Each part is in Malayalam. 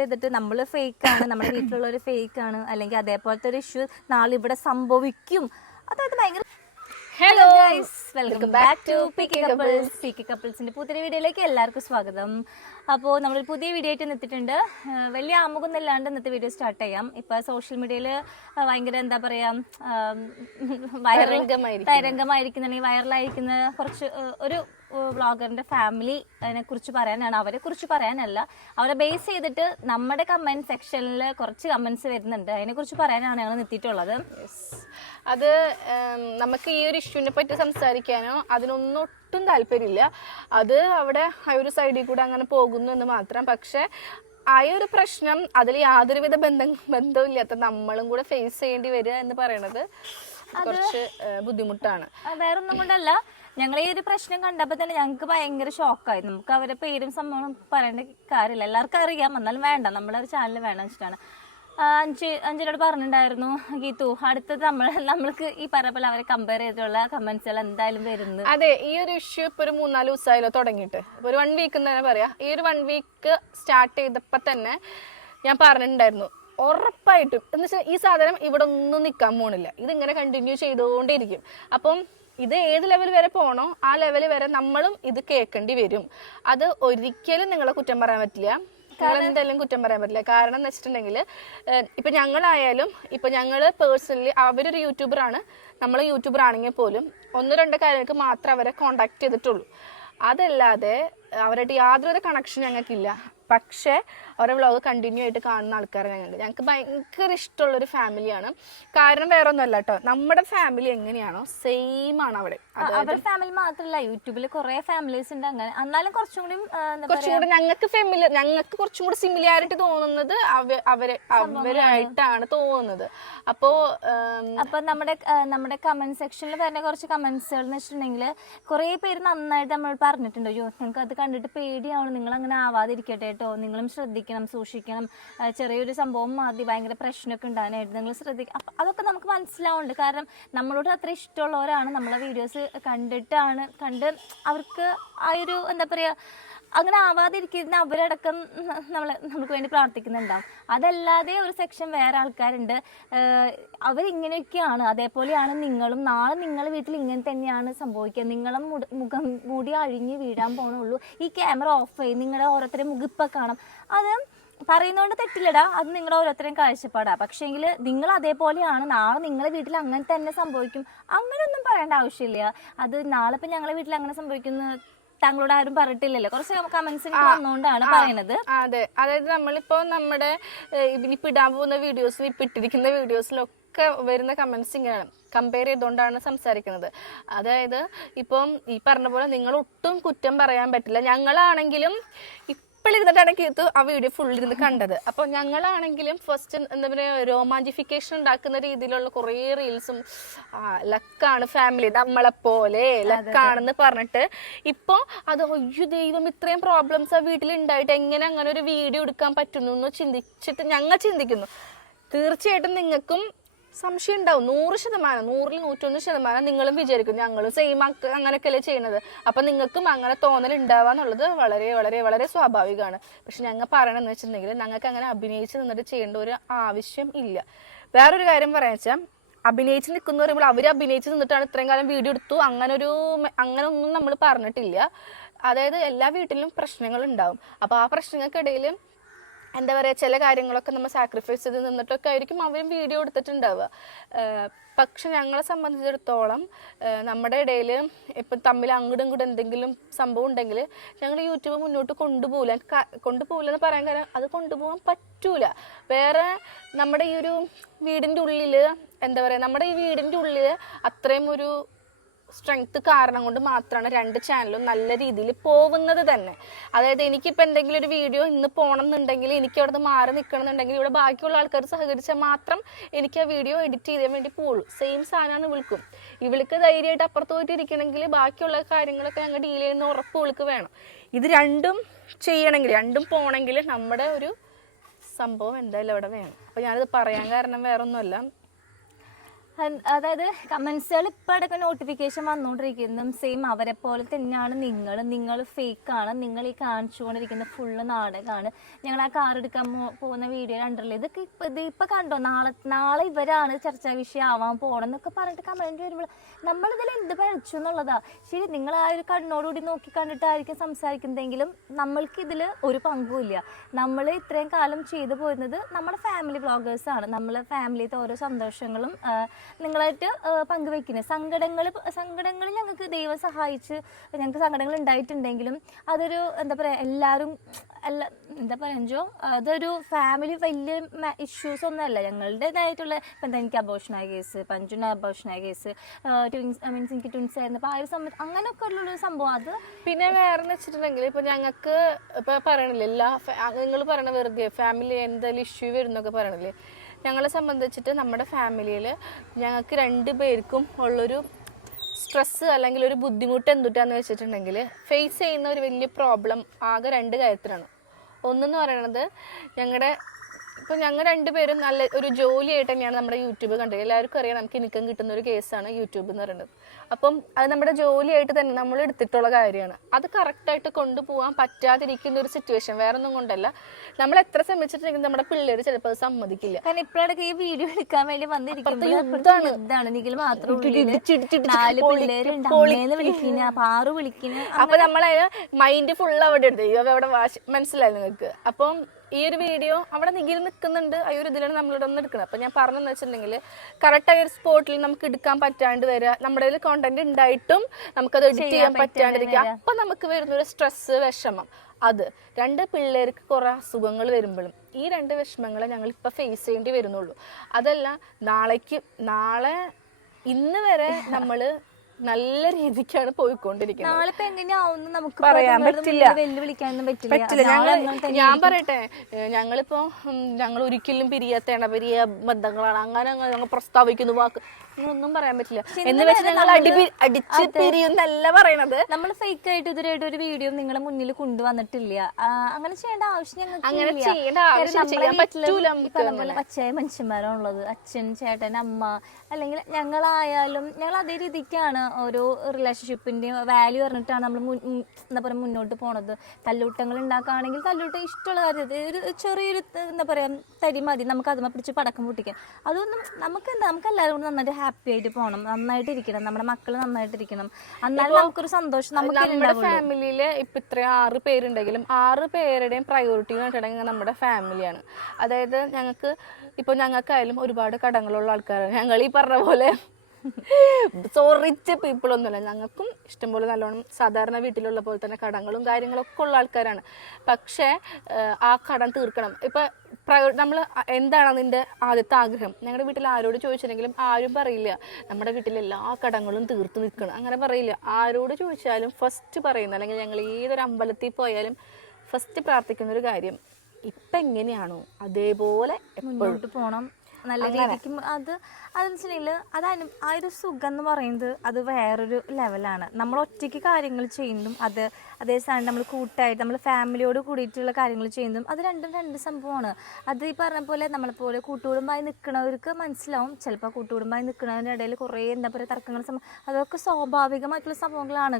ചെയ്തിട്ട് നമ്മൾ ഫേക്കാണ്, നമ്മുടെ വീട്ടിലുള്ളവർ ഫേക്കാണ്, അല്ലെങ്കിൽ അതേപോലത്തെ ഒരു ഇഷ്യൂ നാളെ ഇവിടെ സംഭവിക്കും. അതായത് ഭയങ്കര hello guys, welcome back to Picky Couples. Picky കപ്പിൾസിന്റെ പുതിയ വീഡിയോയിലേക്ക് എല്ലാവർക്കും സ്വാഗതം. അപ്പോൾ നമ്മളൊരു പുതിയ വീഡിയോ ആയിട്ട് എത്തിയിട്ടുണ്ട്. വലിയ ആമുഖം ഇല്ലാണ്ട് ഇന്നത്തെ വീഡിയോ സ്റ്റാർട്ട് ചെയ്യാം. ഇപ്പൊ സോഷ്യൽ മീഡിയയിൽ ഭയങ്കര എന്താ പറയാ തരംഗമായിരിക്കുന്നുണ്ടെങ്കിൽ വൈറലായിരിക്കുന്ന കുറച്ച് ഒരു വ്ളോഗറിന്റെ ഫാമിലി അതിനെ കുറിച്ച് പറയാനാണ്, അവരെ കുറിച്ച് പറയാനല്ല, അവരെ ബേസ് ചെയ്തിട്ട് നമ്മുടെ കമന്റ് സെക്ഷനിൽ കുറച്ച് കമന്റ്സ് വരുന്നുണ്ട്, അതിനെ കുറിച്ച് പറയാനാണ് ഞങ്ങൾ എത്തിയിട്ടുള്ളത്. അത് നമുക്ക് ഈ ഒരു ഇഷ്യൂവിനെ പറ്റി സംസാരിക്കാനോ അതിനൊന്നും ഒട്ടും താല്പര്യമില്ല. അത് അവിടെ ആ ഒരു സൈഡിൽ കൂടെ അങ്ങനെ പോകുന്നു എന്ന് മാത്രം. പക്ഷെ ആ ഒരു പ്രശ്നം അതിൽ യാതൊരുവിധ ബന്ധവും ഇല്ലാത്ത നമ്മളും കൂടെ ഫേസ് ചെയ്യേണ്ടി വരിക എന്ന് പറയുന്നത് കുറച്ച് ബുദ്ധിമുട്ടാണ്. വേറൊന്നും കൊണ്ടല്ല, ഞങ്ങൾ ഈ ഒരു പ്രശ്നം കണ്ടപ്പോൾ തന്നെ ഞങ്ങൾക്ക് ഭയങ്കര ഷോക്കായി. നമുക്ക് അവരുടെ പേരും സംഭവം പറയേണ്ട കാര്യമില്ല, എല്ലാവർക്കും അറിയാം, എന്നാലും വേണ്ട, നമ്മളൊരു ചാനൽ വേണം വെച്ചിട്ടാണ്. അഞ്ജലിയോട് പറഞ്ഞിട്ടുണ്ടായിരുന്നു, ഗീതു അടുത്തത് നമ്മൾക്ക് ഈ പറഞ്ഞ അവരെ കമ്പയർ ചെയ്തിട്ടുള്ള കമന്റ്സുകൾ എന്തായാലും വരുന്നു. അതെ, ഈ ഒരു ഇഷ്യൂ ഇപ്പൊ ഒരു 3-4 ദിവസമായാലോ തുടങ്ങിയിട്ട്, ഒരു 1 വീക്ക് എന്ന് തന്നെ പറയാം. ഈ ഒരു 1 വീക്ക് സ്റ്റാർട്ട് ചെയ്തപ്പോ തന്നെ ഞാൻ പറഞ്ഞിട്ടുണ്ടായിരുന്നു, ഉറപ്പായിട്ടും എന്ന് വെച്ചാൽ ഈ സാധനം ഇവിടെ ഒന്നും നിൽക്കാൻ പോണില്ല, ഇതിങ്ങനെ കണ്ടിന്യൂ ചെയ്തുകൊണ്ടേയിരിക്കും. അപ്പം ഇത് ഏത് ലെവൽ വരെ പോണോ ആ ലെവൽ വരെ നമ്മളും ഇത് കേൾക്കേണ്ടി വരും. അത് ഒരിക്കലും നിങ്ങളെ കുറ്റം പറയാൻ പറ്റില്ല, എന്തായാലും കുറ്റം പറയാൻ പറ്റില്ല. കാരണം എന്ന് വെച്ചിട്ടുണ്ടെങ്കിൽ ഇപ്പൊ ഞങ്ങളായാലും, ഇപ്പൊ ഞങ്ങള് പേഴ്സണലി, അവരൊരു യൂട്യൂബറാണ്, നമ്മൾ യൂട്യൂബർ ആണെങ്കിൽ പോലും 1-2 കാര്യങ്ങൾക്ക് മാത്രം അവരെ കോണ്ടാക്ട് ചെയ്തിട്ടുള്ളൂ. അതല്ലാതെ അവരായിട്ട് യാതൊരു കണക്ഷൻ ഞങ്ങൾക്കില്ല. പക്ഷേ അവരുടെ വ്ളോഗ് കണ്ടിന്യൂ ആയിട്ട് കാണുന്ന ആൾക്കാരെ ഞങ്ങൾക്ക് ഭയങ്കര ഇഷ്ടമുള്ളൊരു ഫാമിലിയാണ്. കാരണം വേറെ ഒന്നുമല്ല കേട്ടോ, നമ്മുടെ ഫാമിലി എങ്ങനെയാണോ സെയിം ആണ് അവിടെ. അവരുടെ ഫാമിലി മാത്രമല്ല, യൂട്യൂബിൽ കുറെ ഫാമിലീസ് ഉണ്ട് അങ്ങനെ. എന്നാലും കുറച്ചും കൂടി ഞങ്ങൾക്ക് കുറച്ചും കൂടി സിമിലാരിറ്റി തോന്നുന്നത് അവരായിട്ടാണ് തോന്നുന്നത്. അപ്പൊ നമ്മുടെ കമന്റ് സെക്ഷനിൽ വരുന്ന കുറച്ച് കമന്റ്സുകൾ എന്ന് വെച്ചിട്ടുണ്ടെങ്കിൽ കുറെ പേര് നന്നായിട്ട് നമ്മൾ പറഞ്ഞിട്ടുണ്ട്, അയ്യോ നിങ്ങൾക്ക് അത് കണ്ടിട്ട് പേടിയാണ്, നിങ്ങൾ അങ്ങനെ ആവാതിരിക്കട്ടെ കേട്ടോ, നിങ്ങളും ശ്രദ്ധിക്കണം, സൂക്ഷിക്കണം, ചെറിയൊരു സംഭവം മതി ഭയങ്കര പ്രശ്നമൊക്കെ ഉണ്ടാകാനായിട്ട് നിങ്ങൾ ശ്രദ്ധിക്കണം. അപ്പം അതൊക്കെ നമുക്ക് മനസ്സിലാവുന്നുണ്ട്. കാരണം നമ്മളോട് അത്ര ഇഷ്ടമുള്ളവരാണ്, നമ്മളെ വീഡിയോസ് കണ്ട് അവർക്ക് ആ ഒരു എന്താ പറയുക, അങ്ങനെ ആവാതിരിക്കുന്ന അവരടക്കം നമുക്ക് വേണ്ടി പ്രാർത്ഥിക്കുന്നുണ്ടാവും. അതല്ലാതെ ഒരു സെക്ഷൻ വേറെ ആൾക്കാരുണ്ട്, അവരിങ്ങനെയൊക്കെയാണ്, അതേപോലെയാണ് നിങ്ങളും, നാളെ നിങ്ങളുടെ വീട്ടിൽ ഇങ്ങനെ തന്നെയാണ് സംഭവിക്കുക, നിങ്ങളും മുഖം മൂടി അഴിഞ്ഞ് വീഴാൻ പോണുള്ളൂ, ഈ ക്യാമറ ഓഫ് ചെയ്യും, നിങ്ങളുടെ ഓരോരുത്തരും മുഖിപ്പം കാണാം. അത് പറയുന്നതുകൊണ്ട് തെറ്റില്ലടാ, അത് നിങ്ങളുടെ ഓരോരുത്തരും കാഴ്ചപ്പാടാ. പക്ഷേങ്കിൽ നിങ്ങൾ അതേപോലെയാണ്, നാളെ നിങ്ങളുടെ വീട്ടിൽ അങ്ങനെ തന്നെ സംഭവിക്കും, അങ്ങനെയൊന്നും പറയേണ്ട ആവശ്യമില്ല. അത് നാളെ ഇപ്പം ഞങ്ങളുടെ വീട്ടിൽ അങ്ങനെ സംഭവിക്കുന്ന താങ്കളോട് ആരും പറഞ്ഞിട്ടില്ലല്ലോ, കുറച്ച് കമന്റ്സ് വന്നുകൊണ്ടാണ് പറയുന്നത്. അതെ, അതായത് നമ്മളിപ്പോ നമ്മുടെ ഇപ്പൊ ഇടാൻ പോകുന്ന വീഡിയോസിൽ, ഇപ്പൊ ഇട്ടിരിക്കുന്ന വീഡിയോസിലൊക്കെ വരുന്ന കമന്റ്സ് ഇങ്ങനെയാണ്, കമ്പയർ ചെയ്തുകൊണ്ടാണ് സംസാരിക്കുന്നത്. അതായത് ഇപ്പം ഈ പറഞ്ഞ പോലെ നിങ്ങൾ ഒട്ടും കുറ്റം പറയാൻ പറ്റില്ല. ഞങ്ങളാണെങ്കിലും ഇപ്പോഴിരുന്നിട്ടാണ് കേത്തു ആ വീഡിയോ ഫുള്ളിരുന്ന് കണ്ടത്. അപ്പൊ ഞങ്ങളാണെങ്കിലും ഫസ്റ്റ് എന്താ പറയുക, രോമാഞ്ചിഫിക്കേഷൻ ഉണ്ടാക്കുന്ന രീതിയിലുള്ള കുറേ റീൽസും, ലക്കാണ് ഫാമിലി, നമ്മളെപ്പോലെ ലക്കാണെന്ന് പറഞ്ഞിട്ട് ഇപ്പൊ അത് അയ്യോ ദൈവം, ഇത്രയും പ്രോബ്ലംസ് ആ വീട്ടിൽ ഉണ്ടായിട്ട് എങ്ങനെ അങ്ങനെ ഒരു വീഡിയോ എടുക്കാൻ പറ്റുന്നു എന്ന് ചിന്തിച്ചിട്ട് ഞങ്ങൾ ചിന്തിക്കുന്നു. തീർച്ചയായിട്ടും നിങ്ങൾക്കും സംശയം ഉണ്ടാവും, 100%, 100-ൽ 101% നിങ്ങളും വിചാരിക്കും ഞങ്ങളും സെയിം അങ്ങനെയൊക്കെയല്ലേ ചെയ്യുന്നത്, അപ്പൊ നിങ്ങൾക്കും അങ്ങനെ തോന്നൽ ഉണ്ടാവാന്നുള്ളത് വളരെ വളരെ വളരെ സ്വാഭാവികമാണ്. പക്ഷെ ഞങ്ങൾ പറയണമെന്ന് വെച്ചിട്ടുണ്ടെങ്കിൽ ഞങ്ങൾക്ക് അങ്ങനെ അഭിനയിച്ച് നിന്നിട്ട് ചെയ്യേണ്ട ഒരു ആവശ്യം ഇല്ല. വേറൊരു കാര്യം പറയാന്ന് വെച്ചാൽ, അഭിനയിച്ച് നിൽക്കുന്ന പറയുമ്പോൾ അവർ അഭിനയിച്ച് നിന്നിട്ടാണ് ഇത്രയും കാലം വീഡിയോ എടുത്തു, അങ്ങനൊന്നും നമ്മൾ പറഞ്ഞിട്ടില്ല. അതായത് എല്ലാ വീട്ടിലും പ്രശ്നങ്ങൾ ഉണ്ടാവും. അപ്പൊ ആ പ്രശ്നങ്ങൾക്കിടയിൽ എന്താ പറയുക, ചില കാര്യങ്ങളൊക്കെ നമ്മൾ സാക്രിഫൈസ് ചെയ്ത് നിന്നിട്ടൊക്കെ ആയിരിക്കും അവരും വീഡിയോ എടുത്തിട്ടുണ്ടാവുക. പക്ഷെ ഞങ്ങളെ സംബന്ധിച്ചിടത്തോളം നമ്മുടെ ഇടയിൽ ഇപ്പം തമ്മിൽ അങ്ങോട്ടും ഇങ്ങോട്ടും എന്തെങ്കിലും സംഭവം ഉണ്ടെങ്കിൽ ഞങ്ങൾ യൂട്യൂബ് മുന്നോട്ട് കൊണ്ടുപോകില്ലെന്ന് പറയാൻ കാരണം അത് കൊണ്ടുപോകാൻ പറ്റൂല. വേറെ നമ്മുടെ ഈ ഒരു വീടിൻ്റെ ഉള്ളിൽ എന്താ പറയുക, നമ്മുടെ ഈ വീടിൻ്റെ ഉള്ളിൽ അത്രയും ഒരു സ്ട്രെങ്ത് കാരണം കൊണ്ട് മാത്രമാണ് 2 ചാനലും നല്ല രീതിയിൽ പോകുന്നത് തന്നെ. അതായത് എനിക്കിപ്പോൾ എന്തെങ്കിലും ഒരു വീഡിയോ ഇന്ന് പോകണം എന്നുണ്ടെങ്കിൽ, എനിക്ക് അവിടെ നിന്ന് മാറി നിൽക്കണം എന്നുണ്ടെങ്കിൽ, ഇവിടെ ബാക്കിയുള്ള ആൾക്കാർ സഹകരിച്ചാൽ മാത്രം എനിക്ക് ആ വീഡിയോ എഡിറ്റ് ചെയ്യാൻ വേണ്ടി പോകുള്ളൂ. സെയിം സാധനമാണ് ഇവൾക്ക് ധൈര്യമായിട്ട് അപ്പുറത്ത് പോയിട്ട് ഇരിക്കണമെങ്കിൽ ബാക്കിയുള്ള കാര്യങ്ങളൊക്കെ ഞങ്ങൾ ഡീൽ ചെയ്യുന്ന ഉറപ്പ് ഇവൾക്ക് വേണം. ഇത് രണ്ടും ചെയ്യണമെങ്കിൽ, രണ്ടും പോകണമെങ്കിൽ നമ്മുടെ ഒരു സംഭവം എന്തായാലും അവിടെ വേണം. അപ്പോൾ ഞാനിത് പറയാൻ കാരണം വേറെ ഒന്നുമല്ല, അതായത് കമന്റ്സുകൾ ഇപ്പൊ ഇടയ്ക്ക് നോട്ടിഫിക്കേഷൻ വന്നുകൊണ്ടിരിക്കുന്നതും സെയിം അവരെ പോലെ തന്നെയാണ് നിങ്ങൾ ഫേക്കാണ്, നിങ്ങൾ ഈ കാണിച്ചുകൊണ്ടിരിക്കുന്ന ഫുള്ള് നാടകമാണ്, ഞങ്ങൾ ആ കാർ എടുക്കാൻ പോകുന്ന വീഡിയോ കണ്ടല്ലോ, ഇതൊക്കെ ഇപ്പൊ കണ്ടോ, നാളെ ഇവരാണ് ചർച്ചാ വിഷയം ആവാൻ പോണെന്നൊക്കെ പറഞ്ഞിട്ട് കമന്റ് വരുമ്പോൾ നമ്മളിതിൽ എന്ത് പഴിച്ചു എന്നുള്ളതാ. ശരി, നിങ്ങൾ ആ ഒരു കണ്ണോടുകൂടി നോക്കി കണ്ടിട്ടായിരിക്കും സംസാരിക്കുന്നതെങ്കിലും നമ്മൾക്ക് ഇതിൽ ഒരു പങ്കുമില്ല. നമ്മൾ ഇത്രയും കാലം ചെയ്തു പോരുന്നത് നമ്മുടെ ഫാമിലി വ്ളോഗേഴ്സാണ്. നമ്മളെ ഫാമിലിത്തെ ഓരോ സന്തോഷങ്ങളും നിങ്ങളായിട്ട് പങ്കുവെക്കുന്നത്. സങ്കടങ്ങൾ ഞങ്ങൾക്ക് ദൈവം സഹായിച്ച് ഞങ്ങൾക്ക് സങ്കടങ്ങൾ ഉണ്ടായിട്ടുണ്ടെങ്കിലും അതൊരു എന്താ പറയുക, എല്ലാവരും എന്താ പറയുക, അതൊരു ഫാമിലി വലിയ ഇഷ്യൂസ് ഒന്നുമല്ല. ഞങ്ങളുടേതായിട്ടുള്ള ഇപ്പം എന്താ, എനിക്ക് അബോഷനായ കേസ്, പഞ്ചുന അബോഷനായ കേസ്, മീൻസ് എനിക്ക് ട്വിൻസ് ആയിരുന്നു, അപ്പോൾ ആ ഒരു സമയത്ത് അങ്ങനെയൊക്കെ ഉള്ളൊരു സംഭവം. അത് പിന്നെ വേറെ വെച്ചിട്ടുണ്ടെങ്കിൽ ഇപ്പൊ ഞങ്ങൾക്ക് ഇപ്പൊ പറയണില്ലേ, നിങ്ങൾ പറയണ വെറുതെ ഫാമിലി എന്തെങ്കിലും ഇഷ്യൂ വരുന്നൊക്കെ പറയണില്ലേ, ഞങ്ങളെ സംബന്ധിച്ചിട്ട് നമ്മുടെ ഫാമിലിയിൽ ഞങ്ങൾക്ക് 2 പേർക്കും ഉള്ളൊരു സ്ട്രെസ്സ് അല്ലെങ്കിൽ ഒരു ബുദ്ധിമുട്ട് എന്തുട്ടാന്ന് വെച്ചിട്ടുണ്ടെങ്കിൽ ഫേസ് ചെയ്യുന്ന ഒരു വലിയ പ്രോബ്ലം ആകെ 2 കാര്യത്തിലാണ്. ഒന്നെന്ന് പറയുന്നത് ഞങ്ങൾ 2 പേരും നല്ല ഒരു ജോലിയായിട്ട് തന്നെയാണ് നമ്മുടെ യൂട്യൂബ് കണ്ടത്. എല്ലാവർക്കും അറിയാം നമുക്ക് ഇൻകം കിട്ടുന്ന ഒരു കേസാണ് യൂട്യൂബ് എന്ന് പറയുന്നത്. അപ്പം അത് നമ്മുടെ ജോലിയായിട്ട് തന്നെ നമ്മൾ എടുത്തിട്ടുള്ള കാര്യമാണ്. അത് കറക്റ്റായിട്ട് കൊണ്ടുപോകാൻ പറ്റാതിരിക്കുന്ന ഒരു സിറ്റുവേഷൻ, വേറെ ഒന്നും കൊണ്ടല്ല. നമ്മൾ എത്ര ശ്രമിച്ചിട്ടുണ്ടെങ്കിൽ നമ്മുടെ പിള്ളേർ ചിലപ്പോൾ അത് സമ്മതിക്കില്ല. കാരണം ഇപ്പോഴൊക്കെ ഈ വീഡിയോ എടുക്കാൻ വേണ്ടി വന്നിരിക്കുന്നത് നിഖിൽ മാത്രം, അപ്പൊ നമ്മളെ മൈൻഡ് ഫുൾ അവിടെ എടുത്ത് അവിടെ മനസ്സിലായി നിങ്ങൾക്ക്. അപ്പം ഈ ഒരു വീഡിയോ അവിടെ നിഖിൽ നിൽക്കുന്നുണ്ട്, ആ ഒരു ഇതിലാണ് നമ്മളിവിടെ ഒന്ന് എടുക്കുന്നത്. അപ്പം ഞാൻ പറഞ്ഞതെന്ന് വെച്ചിട്ടുണ്ടെങ്കിൽ കറക്റ്റായ ഒരു സ്പോട്ടിൽ നമുക്ക് എടുക്കാൻ പറ്റാണ്ട് വരിക, നമ്മുടെ കയ്യിൽ കോണ്ടന്റ് ഉണ്ടായിട്ടും നമുക്കത് എഡിറ്റ് ചെയ്യാൻ പറ്റാണ്ടിരിക്കുക. അപ്പം നമുക്ക് വരുന്നൊരു സ്ട്രെസ്, വിഷമം. അത് 2 പിള്ളേർക്ക് കുറേ അസുഖങ്ങൾ വരുമ്പോഴും ഈ 2 വിഷമങ്ങളെ ഞങ്ങൾ ഇപ്പം ഫേസ് ചെയ്യേണ്ടി വരുന്നുള്ളൂ. അതല്ല നാളെ ഇന്ന് വരെ നമ്മൾ നല്ല രീതിക്കാണ് പോയിക്കൊണ്ടിരിക്കുന്നത്. നാളെ എങ്ങനെയാവുന്ന നമുക്ക് പറയാൻ പറ്റില്ല, വെല്ലുവിളിക്കാനൊന്നും പറ്റില്ല. ഞാൻ പറയട്ടെ, ഞങ്ങൾ ഒരിക്കലും പിരിയ ബന്ധങ്ങളാണ്, അങ്ങനെ ഞങ്ങൾ പ്രസ്താവിക്കുന്നു വാക്ക് ഒന്നും പറയാൻ പറ്റില്ല എന്ന് വെച്ച് ഞങ്ങൾ അടിച്ച് പിരിയുന്നല്ല പറയണത്. നമ്മൾ ഫേക്ക് ആയിട്ട് ഇതുവരെയായിട്ട് ഒരു വീഡിയോ നിങ്ങളെ മുന്നിൽ കൊണ്ടുവന്നിട്ടില്ല. അങ്ങനെ ചെയ്യേണ്ട ആവശ്യം ഞങ്ങൾക്ക് അങ്ങനെ ചെയ്യേണ്ട ആവശ്യം ചെയ്യാൻ പറ്റൂല. പച്ചയായ മനുഷ്യന്മാരാണുള്ളത്, അച്ഛൻ, ചേട്ടൻ, അമ്മ, അല്ലെങ്കിൽ ഞങ്ങളായാലും ഞങ്ങൾ അതേ രീതിക്കാണ് ഓരോ റിലേഷൻഷിപ്പിന്റെ വാല്യൂ പറഞ്ഞിട്ടാണ് നമ്മൾ എന്താ പറയുക മുന്നോട്ട് പോണത്. തല്ലൂട്ടങ്ങൾ ഉണ്ടാക്കുകയാണെങ്കിൽ തല്ലൂട്ടം ഇഷ്ടമുള്ള കാര്യത്തിൽ ഒരു ചെറിയൊരു എന്താ പറയാ തരി മതി, നമുക്ക് അതിനെ പിടിച്ച് പടക്കം പൊട്ടിക്കാൻ. അതൊന്നും നമുക്ക് എല്ലാവരും കൂടെ നന്നായിട്ട് ഹാപ്പി ആയിട്ട് പോകണം, നന്നായിട്ടിരിക്കണം, നമ്മുടെ മക്കൾ നന്നായിട്ടിരിക്കണം, എന്നാലും നമുക്കൊരു സന്തോഷം. നമ്മുടെ ഫാമിലിയില് ഇപ്പൊ ഇത്രയും 6 പേരുണ്ടെങ്കിലും 6 പേരുടെയും പ്രയോറിറ്റി ആയിട്ടുണ്ടെങ്കിൽ നമ്മുടെ ഫാമിലിയാണ്. അതായത് ഞങ്ങൾക്കായാലും ഒരുപാട് കടങ്ങളുള്ള ആൾക്കാരാണ്. ഞങ്ങൾ ഈ പറഞ്ഞ പോലെ റിച്ച് പീപ്പിൾ ഒന്നുമല്ല, ഞങ്ങൾക്കും ഇഷ്ടംപോലെ നല്ലോണം സാധാരണ വീട്ടിലുള്ള പോലെ തന്നെ കടങ്ങളും കാര്യങ്ങളൊക്കെ ഉള്ള ആൾക്കാരാണ്. പക്ഷേ ആ കടം തീർക്കണം. നമ്മൾ എന്താണ് അതിൻ്റെ ആദ്യത്തെ ആഗ്രഹം? ഞങ്ങളുടെ വീട്ടിൽ ആരോട് ചോദിച്ചിട്ടുണ്ടെങ്കിലും ആരും പറയില്ല നമ്മുടെ വീട്ടിൽ എല്ലാ കടങ്ങളും തീർത്ത് നിൽക്കണം, അങ്ങനെ പറയില്ല. ആരോട് ചോദിച്ചാലും ഫസ്റ്റ് പറയുന്നത്, അല്ലെങ്കിൽ ഞങ്ങൾ ഏതൊരു അമ്പലത്തിൽ പോയാലും ഫസ്റ്റ് പ്രാർത്ഥിക്കുന്ന ഒരു കാര്യം, ഇപ്പം എങ്ങനെയാണോ അതേപോലെ മുന്നോട്ട് പോകണം, നല്ല രീതിക്ക്. അതെന്ന് വെച്ചിട്ടുണ്ടെങ്കിൽ ആ ഒരു സുഖം എന്ന് പറയുന്നത് അത് വേറൊരു ലെവലാണ്. നമ്മൾ ഒറ്റയ്ക്ക് കാര്യങ്ങൾ ചെയ്യുന്നതും അതേ സമയം നമ്മൾ കൂട്ടായിട്ട് നമ്മൾ ഫാമിലിയോട് കൂടിയിട്ടുള്ള കാര്യങ്ങൾ ചെയ്യുന്നതും അത് രണ്ടും 2 സംഭവമാണ്. അത് ഈ പറഞ്ഞ പോലെ നമ്മളെപ്പോലെ കൂട്ടുകുടുംബമായി നിൽക്കുന്നവർക്ക് മനസ്സിലാവും. ചിലപ്പോൾ കൂട്ടുകുടുംബമായി നിൽക്കുന്നതിൻ്റെ ഇടയിൽ കുറേ എന്താ പറയുക തർക്കങ്ങൾ, അതൊക്കെ സ്വാഭാവികമായിട്ടുള്ള സംഭവങ്ങളാണ്.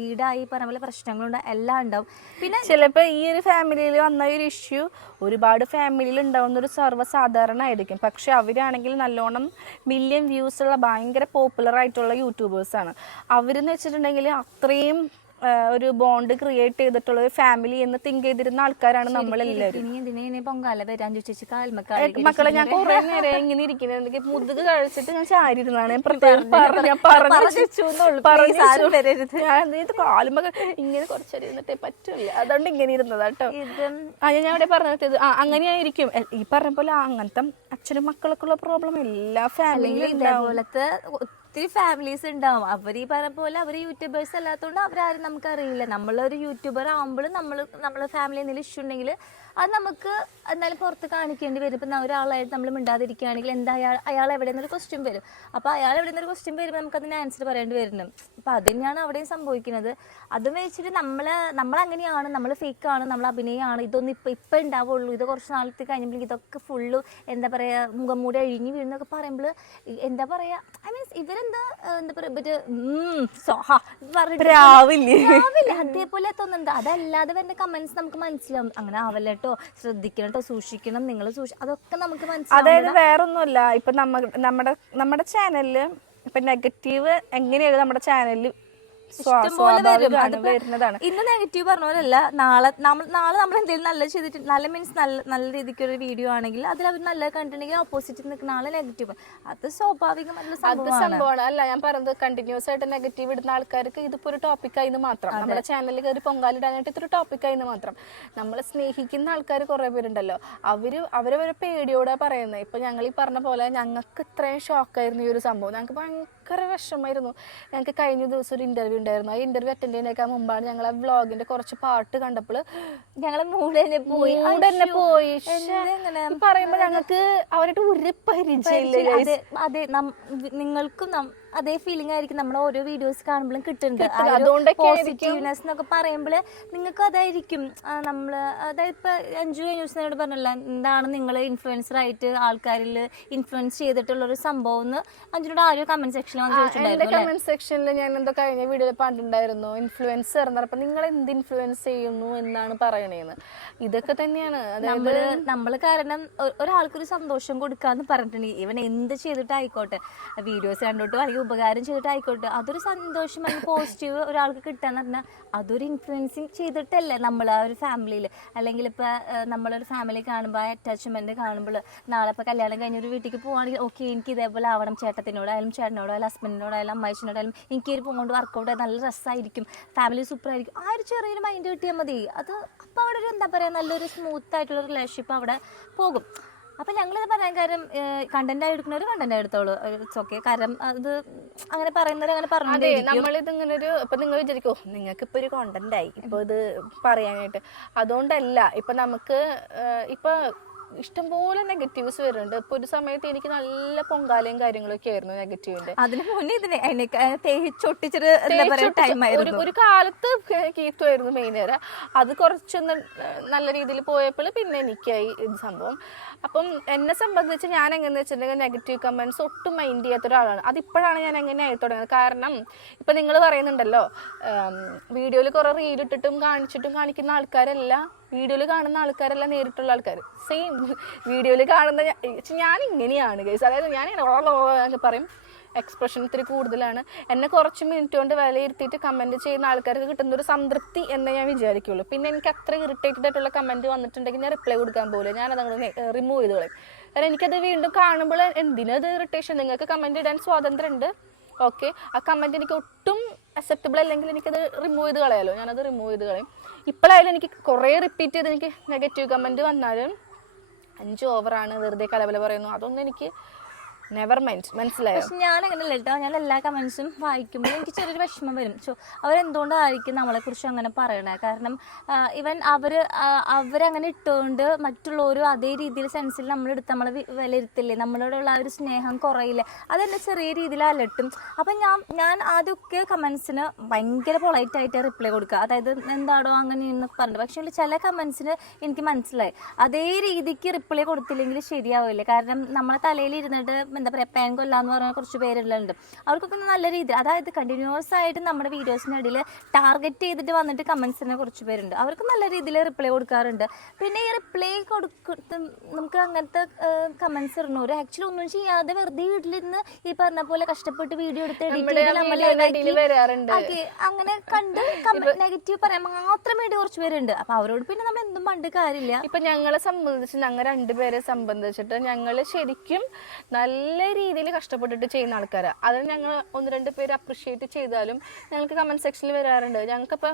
വീടായി പറഞ്ഞ പോലെ പ്രശ്നങ്ങളുണ്ട്, എല്ലാം ഉണ്ടാവും. പിന്നെ ചിലപ്പോൾ ഈ ഒരു ഫാമിലിയിൽ വന്ന ഒരു ഇഷ്യൂ ഒരുപാട് ഫാമിലിയിൽ ഉണ്ടാവുന്ന ഒരു സർവ്വസാധാരണ ആയിരിക്കും. പക്ഷെ അവരാണെങ്കിൽ നല്ലോണം മില്യൺ വ്യൂസ് ഉള്ള ഭയങ്കര പോപ്പുലർ ആയിട്ടുള്ള യൂട്യൂബേഴ്സാണ്. അവരെന്ന് വെച്ചിട്ടുണ്ടെങ്കിൽ അത്രയും ഒരു ബോണ്ട് ക്രിയേറ്റ് ചെയ്തിട്ടുള്ള ഒരു ഫാമിലി എന്ന് തിങ്ക് ചെയ്തിരുന്ന ആൾക്കാരാണ് നമ്മളെല്ലാവരും. മക്കളെ ഞാൻ കുറെ നേരം ഇങ്ങനെ ഇരിക്കുന്നത്, മുതുക് കഴിച്ചിട്ട് ഞാൻ ചാരിരുന്നാണ് കാലുമ്പ ഇങ്ങനെ കുറച്ചേരം ഇരുന്നിട്ടേ പറ്റില്ല, അതുകൊണ്ട് ഇങ്ങനെ ഇരുന്നതാട്ടോ. ഞാൻ അവിടെ പറഞ്ഞത് അങ്ങനെയായിരിക്കും. ഈ പറഞ്ഞ പോലെ അങ്ങനത്തെ അച്ഛനും മക്കളൊക്കെ ഉള്ള പ്രോബ്ലം എല്ലാ ഫാമിലിയിലും ഇതേപോലത്തെ ഒത്തിരി ഫാമിലീസ് ഉണ്ടാവും. അവർ ഈ പറഞ്ഞ പോലെ അവർ യൂട്യൂബേഴ്സ് അല്ലാത്തതുകൊണ്ട് അവരാരും നമുക്കറിയില്ല. നമ്മളൊരു യൂട്യൂബർ ആകുമ്പോൾ നമ്മളെ ഫാമിലി എന്തെങ്കിലും ഇഷ്യൂ ഉണ്ടെങ്കിൽ അത് നമുക്ക് എന്തായാലും പുറത്ത് കാണിക്കേണ്ടി വരും. ഇപ്പം ഒരാളായിട്ട് നമ്മൾ മിണ്ടാതിരിക്കുകയാണെങ്കിൽ എന്താ അയാൾ എവിടെ നിന്നൊരു ക്വസ്റ്റ്യൻ വരും. അപ്പോൾ അയാൾ എവിടെ നിന്നൊരു ക്വസ്റ്റ്യൻ വരുമ്പോൾ നമുക്കതിന് ആൻസർ പറയേണ്ടി വരുന്നു. അപ്പോൾ അത് തന്നെയാണ് അവിടെയും സംഭവിക്കുന്നത്. അതും വെച്ചിട്ട് നമ്മളങ്ങനെയാണ്, നമ്മൾ ഫേക്കാണ്, നമ്മൾ അഭിനയമാണ്, ഇതൊന്നും ഇപ്പം ഉണ്ടാവുള്ളൂ, ഇത് കുറച്ച് നാളത്തെ കഴിഞ്ഞപ്പോൾ ഇതൊക്കെ ഫുള്ള് എന്താ പറയുക മുഖം മൂടി അഴിഞ്ഞ് വീഴുന്നൊക്കെ പറയുമ്പോൾ എന്താ പറയുക, ഐ മീൻസ് ഇവരെന്താ പറഞ്ഞിട്ട് അതേപോലെ തോന്നുന്നുണ്ട്. അതല്ലാതെ വരുന്ന കമന്റ്സ് നമുക്ക് മനസ്സിലാവും. അങ്ങനെ ആവല്ല കേട്ടോ, ശ്രദ്ധിക്കണം കേട്ടോ, സൂക്ഷിക്കണം, നിങ്ങൾ അതൊക്കെ നമുക്ക് മനസ്സിലാവും. അതായത് വേറൊന്നുമല്ല, ഇപ്പൊ നമ്മുടെ ചാനലില് ഇപ്പൊ നെഗറ്റീവ് എങ്ങനെയാണ് നമ്മുടെ ചാനലിൽ വരുന്നതാണ്. ഇന്ന് നെഗറ്റീവ് പറഞ്ഞ പോലെയല്ല, നാളെ നമ്മൾ എന്തെങ്കിലും നല്ല ചെയ്തിട്ട് നല്ല മീൻസ് നല്ല രീതിക്ക് ഒരു വീഡിയോ ആണെങ്കിൽ അതിൽ അവർ നല്ല കണ്ടിട്ടുണ്ടെങ്കിൽ ഓപ്പോസിറ്റ് നിൽക്കുന്ന ആളെ നെഗറ്റീവ്, അത് സ്വാഭാവികമായിട്ടുള്ള സംഭവമാണ്. അല്ല, ഞാൻ പറയുന്നത് കണ്ടിന്യൂസ് ആയിട്ട് നെഗറ്റീവ് ഇടുന്ന ആൾക്കാർക്ക് ഇതിപ്പോ ഒരു ടോപ്പിക്കായിന്ന് മാത്രം, നമ്മുടെ ചാനലിൽ കയറി പൊങ്കാലിടാനായിട്ട് ഇതൊരു ടോപ്പിക്കായിന്ന് മാത്രം. നമ്മളെ സ്നേഹിക്കുന്ന ആൾക്കാർ കുറെ പേരുണ്ടല്ലോ, അവരവരെ പേടിയോടെ പറയുന്നത്. ഇപ്പൊ ഞങ്ങൾ ഈ പറഞ്ഞ പോലെ ഞങ്ങൾക്ക് ഇത്രയും ഷോക്കായിരുന്നു ഈ ഒരു സംഭവം. ഞങ്ങൾക്ക് ഭയങ്കര വിഷമമായിരുന്നു. ഞങ്ങൾക്ക് കഴിഞ്ഞ ദിവസം ഒരു ഇന്റർവ്യൂ ഉണ്ടായിരുന്നു. ആ ഇന്റർവ്യൂ അറ്റൻഡ് ചെയ്യുന്നതിനേക്കാൾ മുമ്പാണ് ഞങ്ങൾ ആ വ്ളോഗിന്റെ കുറച്ച് പാട്ട് കണ്ടപ്പോൾ ഞങ്ങളെ മൂഡ് തന്നെ പോയി. പറയുമ്പോ ഞങ്ങൾക്ക് അവരായിട്ട് ഒരു പരിചയമില്ല. അതെ, നിങ്ങൾക്കും അതേ ഫീലിംഗ് ആയിരിക്കും നമ്മുടെ ഓരോ വീഡിയോസ് കാണുമ്പോഴും കിട്ടുന്നുണ്ട്. പോസിറ്റീവ്നെസ് എന്നൊക്കെ പറയുമ്പോൾ നിങ്ങൾക്ക് അതായിരിക്കും. നമ്മള് അതായത് ഇപ്പൊ അഞ്ജു ന്യൂസിനോട് പറഞ്ഞല്ല, എന്താണ് നിങ്ങൾ ഇൻഫ്ലുവൻസർ ആയിട്ട് ആൾക്കാരിൽ ഇൻഫ്ലുവൻസ് ചെയ്തിട്ടുള്ള ഒരു സംഭവം എന്ന് അഞ്ജുനോട് ആരോ കമന്റ് സെക്ഷനിൽ കമന്റ് സെക്ഷനിൽ ഞാൻ എന്തോ കഴിഞ്ഞ വീഡിയോയിൽ പറഞ്ഞിട്ടുണ്ടായിരുന്നു, ഇൻഫ്ലുവൻസർ എന്ന് പറഞ്ഞപ്പോൾ നിങ്ങൾ എന്ത് ഇൻഫ്ലുവൻസ് ചെയ്യുന്നു എന്നാണ് പറയണേന്ന്. ഇതൊക്കെ തന്നെയാണ് നമ്മള് കാരണം ഒരാൾക്കൊരു സന്തോഷം കൊടുക്കാന്ന് പറഞ്ഞിട്ടുണ്ടെങ്കിൽ ഇവൻ എന്ത് ചെയ്തിട്ടായിക്കോട്ടെ, വീഡിയോസ് കണ്ടോട്ടോ അല്ലെങ്കിൽ ഉപകാരം ചെയ്തിട്ടായിക്കോട്ടെ, അതൊരു സന്തോഷം അല്ലെങ്കിൽ പോസിറ്റീവ് ഒരാൾക്ക് കിട്ടാന്ന് പറഞ്ഞാൽ അതൊരു ഇൻഫ്ലുവൻസിങ് ചെയ്തിട്ടല്ലേ നമ്മൾ ആ ഒരു ഫാമിലിയിൽ. അല്ലെങ്കിൽ ഇപ്പൊ നമ്മളൊരു ഫാമിലി കാണുമ്പോൾ ആ അറ്റാച്ച്മെന്റ് കാണുമ്പോൾ നാളെ ഇപ്പൊ കല്യാണം കഴിഞ്ഞൊരു വീട്ടിലേക്ക് പോവുകയാണെങ്കിൽ ഓക്കെ എനിക്ക് ഇതേപോലെ ആവണം, ചേട്ടത്തിനോടായാലും ചേട്ടനോടായാലും ഹസ്ബൻഡിനോടായാലും അമ്മായിച്ചിനോടായാലും എനിക്ക് ഒരു കൊണ്ട് വർക്കൗട്ട് നല്ല രസമായിരിക്കും, ഫാമിലി സൂപ്പർ ആയിരിക്കും, ആ ഒരു ചെറിയൊരു മൈൻഡ് കിട്ടിയാൽ മതി. അത് അപ്പോൾ അവിടെ ഒരു എന്താ പറയുക നല്ലൊരു സ്മൂത്ത് ആയിട്ടുള്ള റിലേഷൻഷിപ്പ് അവിടെ പോകും. അപ്പം ഞങ്ങളിത് പറയാൻ കാര്യം കണ്ടന്റ് എടുക്കുന്നവർ കണ്ടന്റ് എടുത്തോളൂ, ഇറ്റ്സ് ഓക്കെ. കാരണം അത് അങ്ങനെ പറയുന്നവർ അങ്ങനെ പറഞ്ഞു. നമ്മളിതിങ്ങനെ ഒരു ഇപ്പൊ നിങ്ങൾ വിചാരിക്കോ നിങ്ങൾക്ക് ഇപ്പൊ ഒരു കോണ്ടന്റ് ആയി ഇപ്പൊ ഇത് പറയാനായിട്ട്, അതുകൊണ്ടല്ല. ഇപ്പൊ നമുക്ക് ഇപ്പൊ ഇഷ്ടംപോലെ നെഗറ്റീവ്സ് വരുന്നുണ്ട്. ഇപ്പൊ ഒരു സമയത്ത് എനിക്ക് നല്ല പൊങ്കാലയും കാര്യങ്ങളൊക്കെ ആയിരുന്നു നെഗറ്റീവിന്റെ. അതിന് മുന്നേ ഒരു കാലത്ത് കീറ്റുമായിരുന്നു മെയിനേര. അത് കുറച്ചൊന്ന് നല്ല രീതിയിൽ പോയപ്പോൾ പിന്നെ എനിക്കായി ഇത് സംഭവം. അപ്പം എന്നെ സംബന്ധിച്ച് ഞാൻ എങ്ങനെയാണെന്ന് വെച്ചിട്ടുണ്ടെങ്കിൽ നെഗറ്റീവ് കമന്റ്സ് ഒട്ടും മൈൻഡ് ചെയ്യാത്ത ഒരാളാണ്. അതിപ്പോഴാണ് ഞാൻ എങ്ങനെ ആയി തുടങ്ങുന്നത്. കാരണം ഇപ്പൊ നിങ്ങൾ പറയുന്നുണ്ടല്ലോ വീഡിയോയിൽ കുറെ റീലിട്ടിട്ടും കാണിക്കുന്ന ആൾക്കാരല്ല, വീഡിയോയിൽ കാണുന്ന ആൾക്കാരല്ല നേരിട്ടുള്ള ആൾക്കാർ. സെയിം വീഡിയോയിൽ കാണുന്ന ഞാൻ ഇങ്ങനെയാണ് ഗൈസ്. അതായത് ഞാൻ എന്നൊക്കെ പറയും, എക്സ്പ്രഷൻ ഇത്തിരി കൂടുതലാണ്. എന്നെ കുറച്ച് മിനിറ്റ് കൊണ്ട് വിലയിരുത്തിയിട്ട് കമൻറ്റ് ചെയ്യുന്ന ആൾക്കാർക്ക് കിട്ടുന്ന ഒരു സംതൃപ്തി എന്നേ ഞാൻ വിചാരിക്കുള്ളൂ. പിന്നെ എനിക്ക് അത്ര ഇറിറ്റേറ്റഡ് ആയിട്ടുള്ള കമൻറ്റ് വന്നിട്ടുണ്ടെങ്കിൽ ഞാൻ റിപ്ലൈ കൊടുക്കാൻ പോകില്ല, ഞാനത് അങ്ങോട്ട് റിമൂവ് ചെയ്ത് കളയും. കാരണം എനിക്കത് വീണ്ടും കാണുമ്പോൾ എന്തിനത് ഇറിറ്റേഷൻ. നിങ്ങൾക്ക് കമൻറ്റ് ഇടാൻ സ്വാതന്ത്ര്യം ഉണ്ട്, ഓക്കെ. ആ കമൻറ്റ് എനിക്ക് ഒട്ടും അക്സെപ്റ്റബിൾ അല്ലെങ്കിൽ എനിക്കത് റിമൂവ് ചെയ്ത് കളയാലോ, ഞാനത് റിമൂവ് ചെയ്ത് കളയും. ഇപ്പോഴായാലും എനിക്ക് കുറേ റിപ്പീറ്റ് ചെയ്ത് എനിക്ക് നെഗറ്റീവ് കമൻറ്റ് വന്നാലും 5 ഓവറാണ്, വെറുതെ കലബല പറയുന്നു, അതൊന്നും എനിക്ക് നെവർ മൈൻഡ്, മനസ്സിലായോ? പക്ഷെ ഞാൻ അങ്ങനെയല്ല കേട്ടോ. ഞാൻ എല്ലാ കമന്റ്സും വായിക്കുമ്പോൾ എനിക്ക് ചെറിയൊരു വിഷമം വരും. അവരെന്തുകൊണ്ടായിരിക്കും നമ്മളെക്കുറിച്ച് അങ്ങനെ പറയണേ? കാരണം ഇവൻ അവരങ്ങനെ ഇട്ടുകൊണ്ട് മറ്റുള്ളവരും അതേ രീതിയിൽ സെൻസിൽ നമ്മളെടുത്ത് നമ്മളെ വിലയിരുത്തില്ലേ, നമ്മളോടുള്ള ആ ഒരു സ്നേഹം കുറയില്ലേ, അതെന്നെ ചെറിയ രീതിയിൽ അലട്ടും. അപ്പം ഞാൻ ആദ്യമൊക്കെ കമന്റ്സിന് ഭയങ്കര പൊളൈറ്റായിട്ട് റിപ്ലൈ കൊടുക്കുക, അതായത് എന്താടോ അങ്ങനെ പറഞ്ഞു. പക്ഷേ ചില കമന്റ്സിന് എനിക്ക് മനസ്സിലായി അതേ രീതിക്ക് റിപ്ലൈ കൊടുത്തില്ലെങ്കിൽ ശരിയാവില്ല. കാരണം നമ്മളെ തലയിൽ ഇരുന്നിട്ട് എന്താ പറയുക പേൻ കൊല്ലാന്ന് പറഞ്ഞ കുറച്ച് പേരുള്ളുണ്ട്. അവർക്കൊക്കെ നല്ല രീതിയിൽ, അതായത് കണ്ടിന്യൂസ് ആയിട്ട് നമ്മുടെ വീഡിയോസിനിടയിൽ ടാർഗറ്റ് ചെയ്തിട്ട് വന്നിട്ട് കമൻസിന് കുറച്ച് പേരുണ്ട്. അവർക്ക് നല്ല രീതിയിൽ റിപ്ലൈ കൊടുക്കാറുണ്ട്. പിന്നെ ഈ റിപ്ലൈ നമുക്ക് അങ്ങനത്തെ കമൻസ് ഇടുന്നവർ ആക്ച്വലി ഒന്നും ചെയ്യാതെ വെറുതെ വീട്ടിലിരുന്ന് ഈ പറഞ്ഞ പോലെ കഷ്ടപ്പെട്ട് വീഡിയോ എടുത്ത് എഡിറ്റ് അങ്ങനെ കണ്ട് നെഗറ്റീവ് പറയാൻ മാത്രം വേണ്ടി കുറച്ച് പേരുണ്ട്. അപ്പൊ അവരോട് പിന്നെ നമ്മൾ എന്തും പണ്ട് കാര്യമില്ല. ഇപ്പൊ ഞങ്ങളെ സംബന്ധിച്ച് ഞങ്ങൾ രണ്ടുപേരെ സംബന്ധിച്ചിട്ട് ഞങ്ങൾ ശരിക്കും നല്ല രീതിയിൽ കഷ്ടപ്പെട്ടിട്ട് ചെയ്യുന്ന ആൾക്കാരാണ്. അതിന് ഞങ്ങൾ 1-2 പേര് അപ്രിഷിയേറ്റ് ചെയ്താലും ഞങ്ങൾക്ക് കമന്റ് സെക്ഷനിൽ വരാറുണ്ട്. ഞങ്ങൾക്കിപ്പോ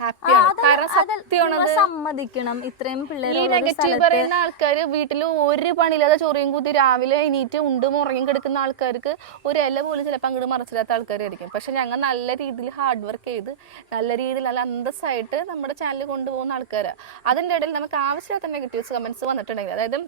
ഹാപ്പിയാണ്. കാരണം സത്യമാണ്, സമ്മതിക്കണം. ഇത്രയും പിള്ളേർ ഈ നെഗറ്റീവ് പറയുന്ന ആൾക്കാര് വീട്ടിൽ ഒരു പണിയില്ലാതെ ചൊറിയും കുത്തി രാവിലെ എണീറ്റ് ഉണ്ടും ഉറങ്ങി കിടക്കുന്ന ആൾക്കാർക്ക് ഒരു ഇല പോലും ചിലപ്പോൾ അങ്ങോട്ട് മറിച്ചിടാത്ത ആൾക്കാരായിരിക്കും. പക്ഷെ ഞങ്ങൾ നല്ല രീതിയിൽ ഹാർഡ് വർക്ക് ചെയ്ത് നല്ല രീതിയിൽ നല്ല അന്തസ്സായിട്ട് നമ്മുടെ ചാനൽ കൊണ്ടുപോകുന്ന ആൾക്കാരാണ്. അതിൻ്റെ ഇടയിൽ നമുക്ക് ആവശ്യമില്ലാത്ത നെഗറ്റീവ്സ് കമൻസ് വന്നിട്ടുണ്ടെങ്കിൽ, അതായത്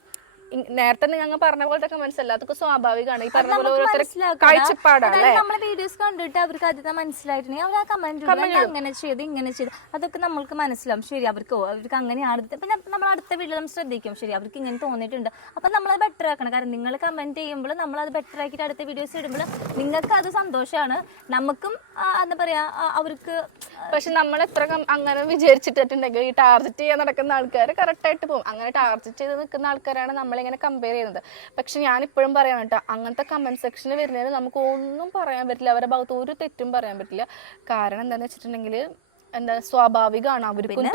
നേരത്തെ ഞങ്ങൾ പറഞ്ഞ പോലത്തെ കമന്റ്സ് എല്ലാവർക്കും സ്വാഭാവികമാണ്. ഈ പറഞ്ഞ പോലെ ഓരോരുത്തർ കാഴ്ചപ്പാടാണ്. നമ്മളെ വീഡിയോസ് കണ്ടിട്ട് അവർക്ക് ആദ്യത്തെ മനസ്സിലായിട്ടുണ്ടെങ്കിൽ അവർ ആ കമന്റ് അങ്ങനെ ചെയ്ത് ഇങ്ങനെ ചെയ്ത് അതൊക്കെ നമ്മൾക്ക് മനസ്സിലാവും. ശരി, അവർക്ക് അങ്ങനെയാണ്. ഇപ്പൊ നമ്മൾ അടുത്ത വീഡിയോ നമ്മൾ ശ്രദ്ധിക്കും, ശരി അവർക്ക് ഇങ്ങനെ തോന്നിയിട്ടുണ്ട്, അപ്പൊ നമ്മളത് ബെറ്റർ ആക്കണം. കാരണം നിങ്ങൾ കമന്റ് ചെയ്യുമ്പോൾ നമ്മളത് ബെറ്റർ ആക്കിയിട്ട് അടുത്ത വീഡിയോസ് ഇടുമ്പോൾ നിങ്ങൾക്ക് അത് സന്തോഷമാണ്, നമുക്കും എന്താ പറയാ അവർക്ക്. പക്ഷെ നമ്മൾ എത്ര അങ്ങനെ വിചാരിച്ചിട്ടുണ്ടെങ്കിൽ ഈ ടാർഗറ്റ് ചെയ്യാൻ നടക്കുന്ന ആൾക്കാർ കറക്റ്റ് ആയിട്ട് പോകും. അങ്ങനെ ടാർഗറ്റ് ചെയ്ത് നിൽക്കുന്ന ആൾക്കാരാണ് നമ്മളിങ്ങനെ കമ്പയർ ചെയ്യുന്നത്. പക്ഷെ ഞാനിപ്പോഴും പറയാൻ കേട്ടോ, അങ്ങനത്തെ കമന്റ് സെക്ഷനിൽ വരുന്നതിന് നമുക്ക് ഒന്നും പറയാൻ പറ്റില്ല, അവരുടെ ഭാഗത്ത് ഒരു തെറ്റും പറയാൻ പറ്റില്ല. കാരണം എന്താന്ന് വെച്ചിട്ടുണ്ടെങ്കിൽ എന്താ സ്വാഭാവികമാണ്, അവർക്കും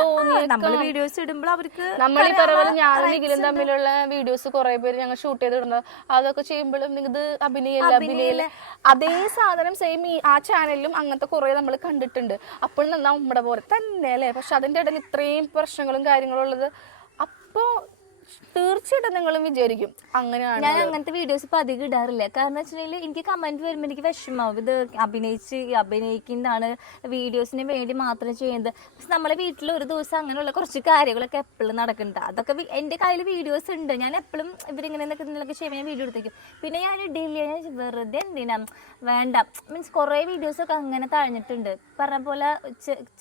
വീഡിയോസ് ഇടുമ്പോൾ അവർക്ക് നമ്മൾ ഈ പറയുന്നത് ഞാനും നിഖിലും തമ്മിലുള്ള വീഡിയോസ് കുറെ പേര് ഞങ്ങൾ ഷൂട്ട് ചെയ്തിടുന്നത്, അതൊക്കെ ചെയ്യുമ്പോഴും ഇത് അഭിനയില്ല അതേ സാധനം സെയിം ആ ചാനലിലും അങ്ങനത്തെ കുറെ നമ്മൾ കണ്ടിട്ടുണ്ട്. അപ്പോഴും നമ്മുടെ പോലെ തന്നെ അല്ലേ. പക്ഷെ അതിന്റെ ഇടയിൽ ഇത്രയും പ്രശ്നങ്ങളും കാര്യങ്ങളും ഉള്ളത് അപ്പോ തീർച്ചയായിട്ടും നിങ്ങളും വിചാരിക്കും അങ്ങനെയാണ്. ഞാൻ അങ്ങനത്തെ വീഡിയോസ് ഇപ്പൊ അധികം ഇടാറില്ല. കാരണം വെച്ചിട്ടുണ്ടെങ്കിൽ എനിക്ക് കമന്റ് വരുമ്പോൾ എനിക്ക് വിഷമാവും, ഇത് അഭിനയിക്കുന്നതാണ്, വീഡിയോസിന് വേണ്ടി മാത്രം ചെയ്യുന്നത്. പക്ഷെ നമ്മളെ വീട്ടിൽ ഒരു ദിവസം അങ്ങനെയുള്ള കുറച്ച് കാര്യങ്ങളൊക്കെ എപ്പോഴും നടക്കുന്നുണ്ട്. അതൊക്കെ എൻ്റെ കയ്യിൽ വീഡിയോസ് ഉണ്ട്. ഞാൻ എപ്പോഴും ഇവരിങ്ങനെ എന്തൊക്കെ ചെയ്യുമ്പോൾ ഞാൻ വീഡിയോ എടുത്തേക്കും. പിന്നെ ഞാൻ ഇടില്ല, ഞാൻ വെറുതെ എന്തിനാ വേണ്ട, മീൻസ് കുറേ വീഡിയോസൊക്കെ അങ്ങനെ തഴഞ്ഞിട്ടുണ്ട്. പറഞ്ഞ പോലെ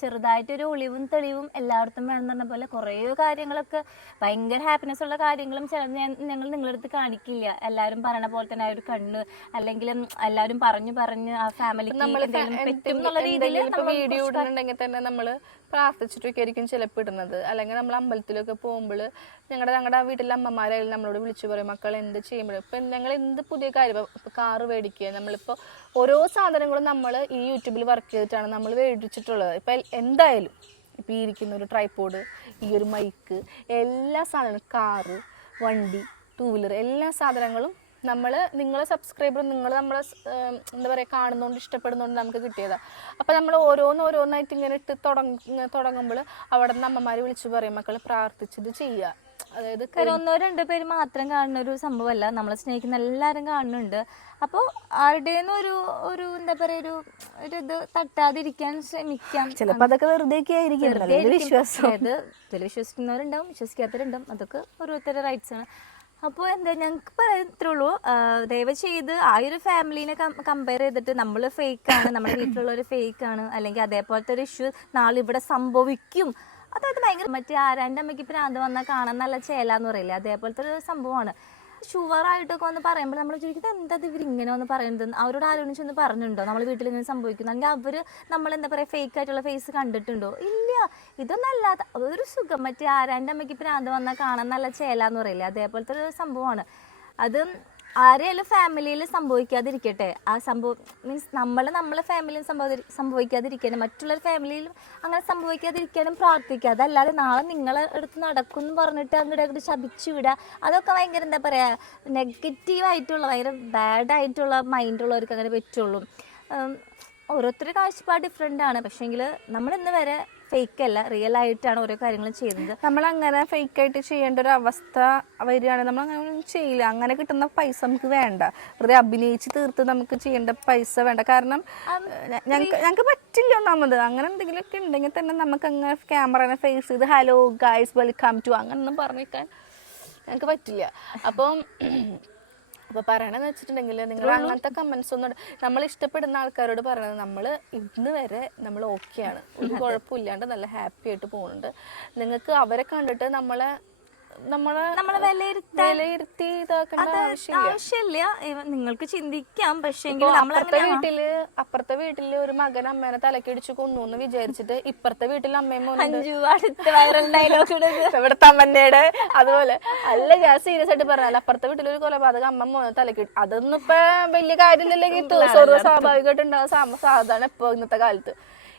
ചെറുതായിട്ടൊരു ഒളിവും തെളിവും എല്ലായിടത്തും വേണമെന്ന് പറഞ്ഞ പോലെ കുറേ കാര്യങ്ങളൊക്കെ ഭയങ്കര ഹാപ്പിനെസ് ഉള്ള കാര്യങ്ങളും ഞങ്ങൾ നിങ്ങളടുത്ത് കാണിക്കില്ല. എല്ലാവരും പറയണ പോലെ തന്നെ ആ ഒരു കണ്ണ്, അല്ലെങ്കിൽ എല്ലാവരും പറഞ്ഞു ആ ഫാമിലിക്ക് വീഡിയോ ഇടുന്നുണ്ടെങ്കിൽ തന്നെ നമ്മള് പ്രാർത്ഥിച്ചിട്ടൊക്കെ ആയിരിക്കും ചിലപ്പോൾ ഇടുന്നത്. അല്ലെങ്കിൽ നമ്മൾ അമ്പലത്തിലൊക്കെ പോകുമ്പോൾ ഞങ്ങളുടെ വീട്ടിലെ അമ്മമാരായാലും നമ്മളോട് വിളിച്ചു പറയും, മക്കൾ എന്ത് ചെയ്യുമ്പോഴും ഇപ്പം ഞങ്ങൾ എന്ത് പുതിയ കാര്യം ഇപ്പം കാറ് മേടിക്കുക, നമ്മളിപ്പോൾ ഓരോ സാധനങ്ങളും നമ്മൾ ഈ യൂട്യൂബിൽ വർക്ക് ചെയ്തിട്ടാണ് നമ്മൾ മേടിച്ചിട്ടുള്ളത്. ഇപ്പം എന്തായാലും ഇപ്പം ഈ ഇരിക്കുന്ന ഒരു ട്രൈപോഡ്, ഈ ഒരു മൈക്ക്, എല്ലാ സാധനങ്ങളും, കാറ്, വണ്ടി, ടൂ വീലർ, എല്ലാ സാധനങ്ങളും നിങ്ങളെ സബ്സ്ക്രൈബർ നിങ്ങൾ നമ്മളെ എന്താ പറയുക കാണുന്നതുകൊണ്ട് ഇഷ്ടപ്പെടുന്നതുകൊണ്ട് നമുക്ക് കിട്ടിയതാണ്. അപ്പോൾ നമ്മൾ ഓരോന്നായിട്ട് ഇങ്ങനെ ഇട്ട് തുടങ്ങുമ്പോൾ അവിടെ നിന്ന് അമ്മമാർ വിളിച്ച് പറയും, മക്കൾ പ്രാർത്ഥിച്ചത് ചെയ്യുക. അതായത് ഒന്നോ രണ്ടോ പേര് മാത്രം കാണുന്ന ഒരു സംഭവമല്ല, നമ്മളെ സ്നേഹിക്കുന്ന എല്ലാവരും കാണുന്നുണ്ട്. അപ്പോൾ ആരുടേന്ന് ഒരു എന്താ പറയുക ഒരു ഇത് തട്ടാതിരിക്കാൻ ശ്രമിക്കാം. ചിലപ്പോൾ അതൊക്കെ വെറുതെ വിശ്വാസം, അതായത് ഇതിൽ വിശ്വസിക്കുന്നവരുണ്ടാവും, വിശ്വസിക്കാത്തവരുണ്ടാവും, അതൊക്കെ ഓരോരുത്തരുടെ റൈറ്റ്സ് ആണ്. അപ്പോൾ എന്താ ഞങ്ങൾക്ക് പറയത്തുള്ളൂ, ദയവ് ചെയ്ത് ആ ഒരു ഫാമിലീനെ കമ്പയർ ചെയ്തിട്ട് നമ്മൾ ഫേക്കാണ്, നമ്മുടെ വീട്ടിലുള്ളവർ ഫേക്കാണ്, അല്ലെങ്കിൽ അതേപോലത്തെ ഒരു ഇഷ്യൂ നാളെ ഇവിടെ സംഭവിക്കും, അതായത് ഭയങ്കര മറ്റേ ആരാൻ്റെ അമ്മയ്ക്ക് പ്രാന്ത് വന്നാൽ കാണാൻ നല്ല ചേലാന്ന് പറയില്ലേ, അതേപോലത്തെ ഒരു സംഭവമാണ്. ഷുവറായിട്ടൊക്കെ ഒന്ന് പറയുമ്പോൾ നമ്മൾ ചോദിക്കുന്നത് എന്താ ഇവർ ഇങ്ങനെ ഒന്ന് പറയുന്നത്, അവരോട് ആരോടും ചെന്ന് പറഞ്ഞിട്ടുണ്ടോ നമ്മൾ വീട്ടിൽ ഇങ്ങനെ സംഭവിക്കുന്നു, അല്ലെങ്കിൽ അവർ നമ്മളെന്താ പറയുക ഫേക്ക് ആയിട്ടുള്ള ഫേസ് കണ്ടിട്ടുണ്ടോ, ഇല്ല. ഇതൊന്നും അല്ലാതെ അതൊരു സുഖം, മറ്റേ ആരാൻ്റെ അമ്മയ്ക്ക് പ്രാന്ത് വന്നാൽ കാണാൻ നല്ല ചേലാന്ന് പറയില്ലേ, അതേപോലത്തെ ഒരു സംഭവമാണ്. അത് ആരെയാലും ഫാമിലിയിൽ സംഭവിക്കാതിരിക്കട്ടെ. ആ സംഭവം മീൻസ് നമ്മളെ ഫാമിലിയിൽ സംഭവിക്കാതിരിക്കാനും മറ്റുള്ളൊരു ഫാമിലിയിലും അങ്ങനെ സംഭവിക്കാതിരിക്കാനും പ്രാർത്ഥിക്കുക. അതല്ലാതെ നാളെ നിങ്ങളെ അടുത്ത് നടക്കും എന്ന് പറഞ്ഞിട്ട് അങ്ങോട്ട് ശപിച്ചു വിടുക, അതൊക്കെ ഭയങ്കര എന്താ പറയുക നെഗറ്റീവായിട്ടുള്ള ഭയങ്കര ബാഡായിട്ടുള്ള മൈൻഡുള്ളവർക്ക് അങ്ങനെ പറ്റുള്ളൂ. ഓരോരുത്തരുടെ കാഴ്ചപ്പാട് ഡിഫറെൻ്റ് ആണ്. പക്ഷേങ്കിൽ നമ്മളിന്ന് വരെ ഫേക്ക് അല്ല, റിയൽ ആയിട്ടാണ് ഓരോ കാര്യങ്ങളും ചെയ്യുന്നത്. നമ്മളങ്ങനെ ഫേക്കായിട്ട് ചെയ്യേണ്ട ഒരു അവസ്ഥ വരികയാണെങ്കിൽ നമ്മളങ്ങനെ ചെയ്യില്ല. അങ്ങനെ കിട്ടുന്ന പൈസ നമുക്ക് വേണ്ട, വെറുതെ അഭിനയിച്ച് തീർത്ത് നമുക്ക് ചെയ്യേണ്ട പൈസ വേണ്ട. കാരണം ഞങ്ങൾക്ക് പറ്റില്ല ഒന്നാമത്. അങ്ങനെ എന്തെങ്കിലുമൊക്കെ ഉണ്ടെങ്കിൽ തന്നെ നമുക്ക് അങ്ങനെ ക്യാമറനെ ഫേസ് ചെയ്ത് ഹലോ ഗൈസ് വെൽക്കം ടു അങ്ങനൊന്നും പറഞ്ഞേക്കാൻ ഞങ്ങൾക്ക് പറ്റില്ല. അപ്പോൾ പറയണമെന്ന് വെച്ചിട്ടുണ്ടെങ്കിൽ നിങ്ങൾ അങ്ങനത്തെ കമൻസ് ഒന്നും നമ്മൾ ഇഷ്ടപ്പെടുന്ന ആൾക്കാരോട് പറയണത്, നമ്മൾ ഇന്ന് വരെ നമ്മൾ ഓക്കെയാണ്, ഒരു കുഴപ്പമില്ലാണ്ട് നല്ല ഹാപ്പി ആയിട്ട് പോകുന്നുണ്ട്. നിങ്ങൾക്ക് അവരെ കണ്ടിട്ട് നമ്മളെ വിലയിരുത്തി ഇതാക്കേണ്ട ആവശ്യമില്ല. നിങ്ങൾക്ക് ചിന്തിക്കാം. പക്ഷേ അപ്പുറത്തെ വീട്ടില് ഒരു മകൻ അമ്മേനെ തലക്കടിച്ചു കൊന്നു എന്ന് വിചാരിച്ചിട്ട് ഇപ്പുറത്തെ വീട്ടിൽ അമ്മയും ഇവിടെ തമ്മന്നയുടെ അതുപോലെ അല്ല, ഞാൻ സീരിയസ് ആയിട്ട് പറഞ്ഞാൽ അപ്പുറത്തെ വീട്ടിലൊരു കൊലപാതകം അമ്മ മോനെ തലക്കിട്ടു, അതൊന്നും ഇപ്പൊ വലിയ കാര്യമില്ലെങ്കിൽ സ്വാഭാവികമായിട്ട് ഉണ്ടാകുന്ന സാധാരണ ഇപ്പൊ ഇന്നത്തെ കാലത്ത്.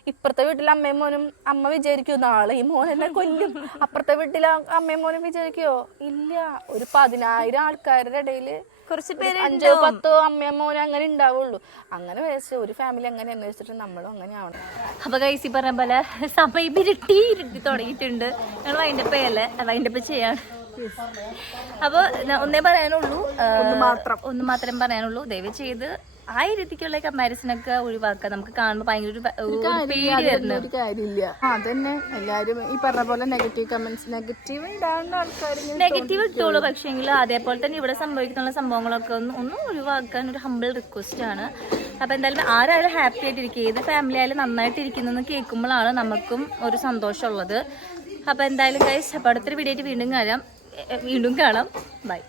ഇപ്പുറത്തെ വീട്ടിലെ അമ്മയും മോനും അമ്മ വിചാരിക്കോ നാളെ ഈ മോനെന്നെ കൊല്ലും, അപ്പുറത്തെ വീട്ടിലെ അമ്മയും മോനും വിചാരിക്കോ ഇല്ല. ഒരു 10,000 ആൾക്കാരുടെ ഇടയിൽ കുറച്ച് പേര് 5-10 അമ്മയും മോനും അങ്ങനെ ഉണ്ടാവുള്ളൂ. അങ്ങനെ വെച്ച് ഒരു ഫാമിലി അങ്ങനെ അന്വേഷിച്ചിട്ട് നമ്മളും അങ്ങനെ ആവണം. അപ്പൊ കൈസി പറഞ്ഞ പോലെ സമയം ഇരുട്ടി തുടങ്ങിയിട്ടുണ്ട്. ഞങ്ങൾ വൈൻഡപ്പ് ചെയ്യല്ലേ, വൈൻഡപ്പ് ചെയ്യാണ്. അപ്പോൾ ഒന്നേ പറയാനുള്ളൂ, ഒന്ന് മാത്രം പറയാനുള്ളൂ, ദയവ് ചെയ്ത് ആ രീതിക്കുള്ള കമ്പാരിസൺ ഒക്കെ ഒഴിവാക്കുക. നമുക്ക് കാണുമ്പോൾ ഭയങ്കര ഒരു പേടി വരുന്നത് ഒരു കാര്യമില്ല. അതന്നെ എല്ലാരും ഈ പറഞ്ഞ പോലെ നെഗറ്റീവ് കമന്റ്സ് നെഗറ്റീവ് ഇടാവുന്ന ആൾക്കാർ നെഗറ്റീവ് ഇട്ടോളൂ. പക്ഷേങ്കിൽ അതേപോലെ തന്നെ ഇവിടെ സംഭവിക്കുന്ന സംഭവങ്ങളൊക്കെ ഒന്ന് ഒഴിവാക്കാൻ ഒരു ഹമ്പിൾ റിക്വസ്റ്റ് ആണ്. അപ്പൊ എന്തായാലും ആരായാലും ഹാപ്പി ആയിട്ടിരിക്കുക, ഏത് ഫാമിലി ആയാലും നന്നായിട്ടിരിക്കുന്നു കേൾക്കുമ്പോഴാണ് നമുക്കും ഒരു സന്തോഷമുള്ളത്. അപ്പൊ എന്തായാലും ഗൈസ്, അപ്പൊ അടുത്തൊരു വീഡിയോ ആയിട്ട് വീണ്ടും കാണാം. ബൈ.